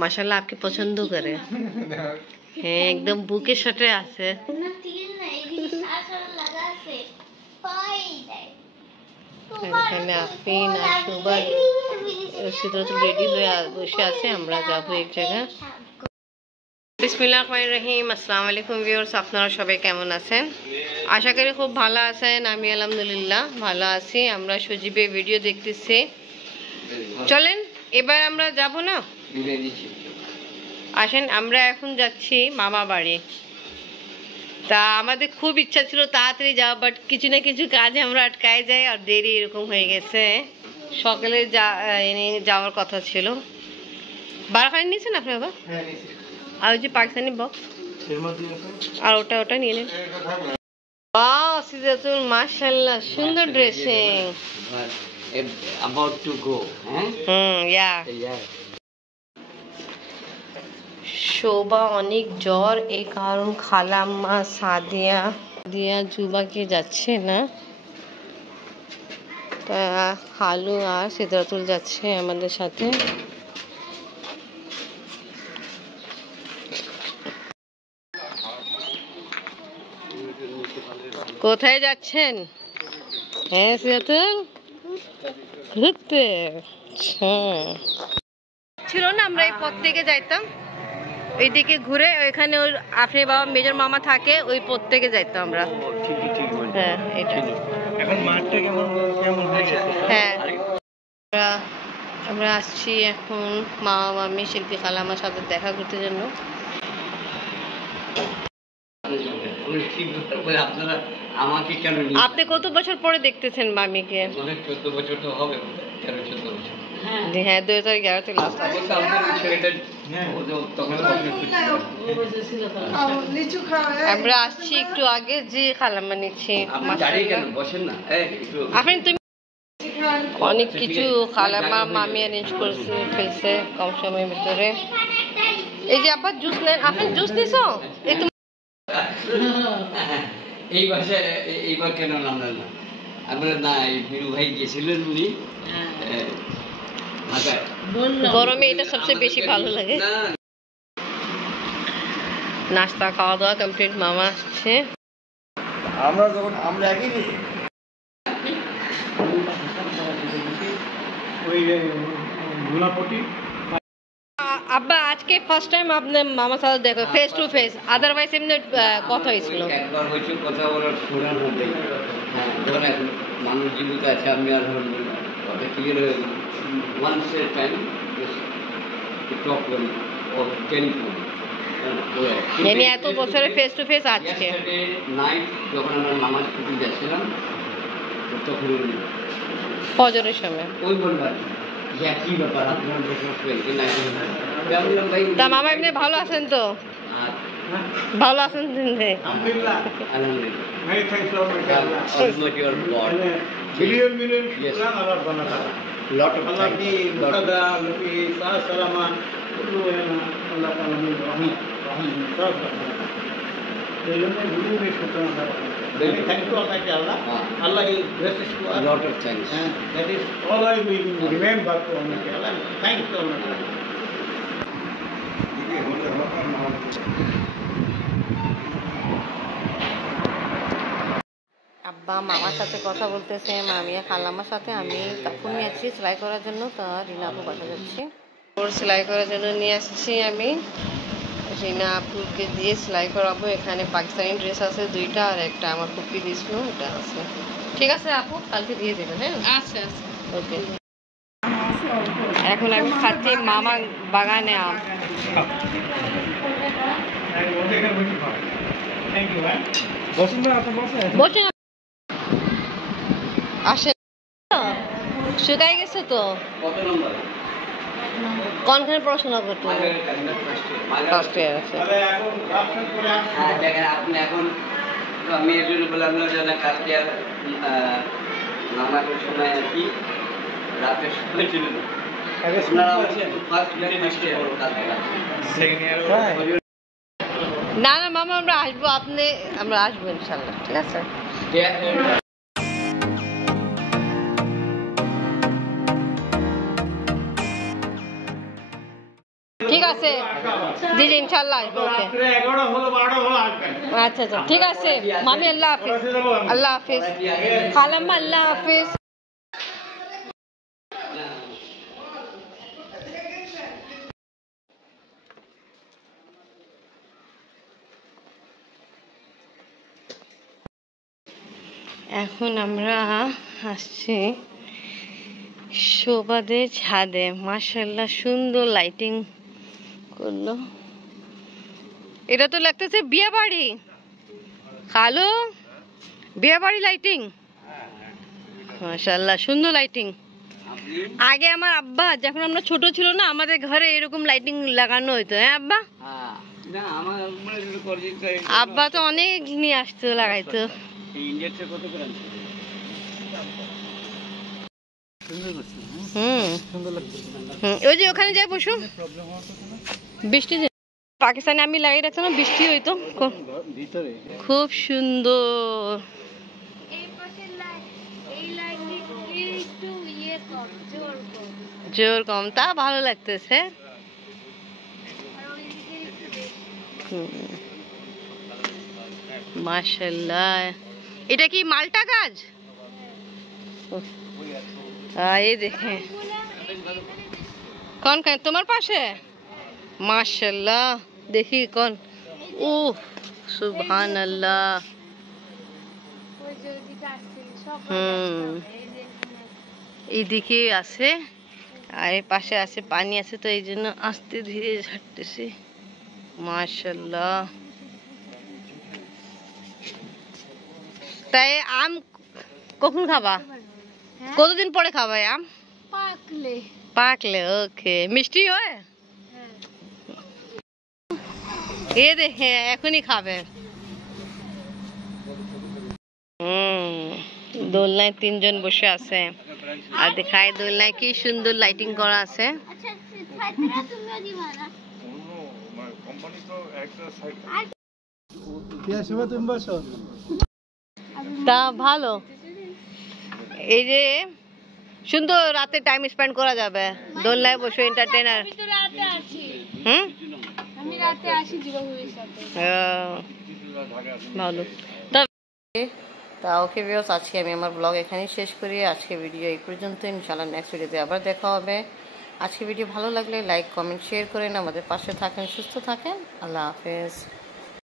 माशाल्लाह आपके पसंद करे হ্যাঁ একদম বুকের সাথে আছে এখানে আফিন আর সুবান সিদ্ধার্থ রেডি হয়ে বসে আছে আমরা যাব এক জায়গা বিসমিল্লাহির রহমানির রহিম আসসালামু আলাইকুম ভিউয়ার্স আপনারা সবাই কেমন আছেন আশা করি খুব ভালো আছেন আমি আলহামদুলিল্লাহ ভালো আছি আমরা সজীবের ভিডিও দেখতেছি চলেন এবার আমরা যাব না আসেন আমরা এখন যাচ্ছি মামা বাড়ি তা আমাদের খুব ইচ্ছা ছিল তাড়াতাড়ি যাওয়া বাট কিছু না কিছু কাজে আমরা আটকায় যাই আর দেরি এরকম হয়ে গেছে সকালে যাওয়ার কথা ছিল বারাখানি নিয়েছেন আপনি বাবা আর ওই যে পাকিস্তানি বক্স আর ওটা নিয়ে নিন ওয়াও সিদ্ধাতুল মাশাআল্লাহ সুন্দর dressing about to go yeah শোভা অনেক জ্বর এই কারণ খালাম্মা সাদিয়া জুবাকে যাচ্ছে না তা খালু আর সিদ্ধাতুল যাচ্ছে আমাদের সাথে কোথায় যাচ্ছেন হ্যাঁ সিদ্ধাতুল ঘুরতে ছিল না আমরা এই পথ থেকে যাইতাম এইদিকে ঘুরে ওইখানে ওই আপনি বাবা মেজর মামা থাকে ওই পথ থেকে যাইতাম আমরা হ্যাঁ এটা এখন মাঠটা কেমন হয়েছে হ্যাঁ আমরা আসছি এখন মামা মামি শিল্পী খালামার সাথে দেখা করতে জন্য আপনি কত বছর পরে দেখতেছেন মামিকে 14 বছর তো হবে 13-14 বছর হ্যাঁ 2011 লাস্ট আমরা আসছি একটু আগে যে খালাম্মা নিচ্ছি আপনি তুমি অনেক কিছু খালাম্মা মামি অ্যারেঞ্জ করছে ফেলছে কম সময়ের ভিতরে এই যে আবার জুস নেন আপনি জুস নিছো এই বাসায় এইবার কেন নামলেন না আমরা না বিরু ভাই গেছিলেন উনি গরমে এটা সবচেয়ে বেশি ভালো লাগে নাস্তা খাওয়া দাওয়া কমপ্লিট মামা আসছে আমরা যখন আমরা একই আব্বা আজকে ফার্স্ট টাইম আপনার মামার সাথে দেখো ফেস টু ফেস আদারওয়াইজ এমনি কথা হয়েছিল একবার হয়েছে কথা বলার শোনার মধ্যে যখন এখন মানুষ জীবিত আছে আমি আর কথা ক্লিয়ার হয়ে once a time to talk on telephone মানে এত বছরে ফেস টু ফেস আজকে নাইট যখন আমরা নামাজ পড়তে যাচ্ছিলাম তখন ফজরের সময় ওই বলবার কি ব্যাপার আপনার তা মামা এমনি ভালো আছেন তো ভালো আছেন আলহামদুলিল্লাহ very thankful Almighty our God million shukran Allah banata lot of Allah ki mutada nabi salama kullu Allah taala min rahim sab elone guru me shukran very thankful Allah Allah is gracious to us lot of thanks that is all I will remember to Allah thank you Allah আব্বা মামার সাথে কথা বলতেছে মামিয়া খালাম্মার সাথে আমি কাপড় নিয়ে আসছি সেলাই করার জন্য তা রিনা আপু বাসা যাচ্ছি ওর সেলাই করার জন্য নিয়ে আসছি আমি রিনা আপুকে দিয়ে সেলাই করাবো এখানে পাকিস্তানি ড্রেস আছে 2টা আর একটা আমার কুপি দিয়েছিল এটা আছে ঠিক আছে আপু কালকে দিয়ে দেবেন হ্যাঁ আচ্ছা আচ্ছা ওকে এখন আমি খাচ্ছি মামা বাগানে আম বসুন আসেন শুকাই গেছে তো কোনখানে পড়াশোনা করতে ফার্স্ট ইয়ার আছে আপনি এখন আমি এজন্য বললাম না যে কালকে নামাজের সময় আর কি রাতের সময় ছিল না না মামা আমরা আসবো আমরা আসবো ইনশাল্লাহ ঠিক আছে ঠিক আছে জি জি ইনশাল্লাহ আসবো ওকে রাত্রে 11 হলো 12 হলো আসবেন আচ্ছা আচ্ছা ঠিক আছে মামি আল্লাহ হাফিজ আল্লাহ হাফিজ খালাম্মা আল্লাহ হাফিজ এখন আমরা আসছি শোভাদের ছাদে মাশাআল্লাহ সুন্দর লাইটিং করলো এটা তো লাগতেছে বিয়ে বাড়ি কালো বিয়ে বাড়ি লাইটিং মাশাআল্লাহ সুন্দর লাইটিং আগে আমার আব্বা যখন আমরা ছোট ছিল না আমাদের ঘরে এরকম লাইটিং লাগানো হতো হ্যাঁ আব্বা না আমার আব্বা তো অনেক নিয়ে আসতো লাগাইতো ইন্ডিয়া থেকে কত করে আনছে সুন্দর লাগছে ওই যে ওখানে যাই বসো বৃষ্টি পাকিস্তানে আমি লাগিয়ে রাখছি না বৃষ্টি হইতো ভিতরে খুব সুন্দর জোর কম তা ভালো লাগতেছে মাশাআল্লাহ এটা কি মালটা গাছ এই দেখে কোন তোমার পাশে মাশাআল্লাহ দেখি কোন ও সুবহানাল্লাহ এইদিকে আছে আর এই পাশে আছে পানি আছে তো এই জন্য আস্তে ধীরে ঝাড়তেছি মাশাআল্লাহ তাই আম কখন খাবা কতদিন পরে খাবা আম পাকলে পাকলে ওকে মিষ্টি হয় এ দেখে এখনই খাবে দোলনায় 3 জন বসে আছে আর দেখায় দোলনায় কি সুন্দর লাইটিং করা আছে আচ্ছা ফাতিমা তুমিও দিবা না কোম্পানি তো একটা সাইড তা ভালো এই যে সুন্দর রাতে টাইম স্পেন্ড করা যাবে দোলনায় বসে এন্টারটেইনার আমি তো রাতে আসি হুম আমি রাতে আসি জীবনের সাথে ভালো তা ওকে ভিউয়ার্স আজকে আমি আমার ব্লগ এখানেই শেষ করি আজকে ভিডিও এই পর্যন্ত ইনশাআল্লাহ নেক্সট ভিডিওতে আবার দেখা হবে আজকে ভিডিও ভালো লাগলে লাইক কমেন্ট শেয়ার করেন আমাদের পাশে থাকেন সুস্থ থাকেন আল্লাহ হাফেজ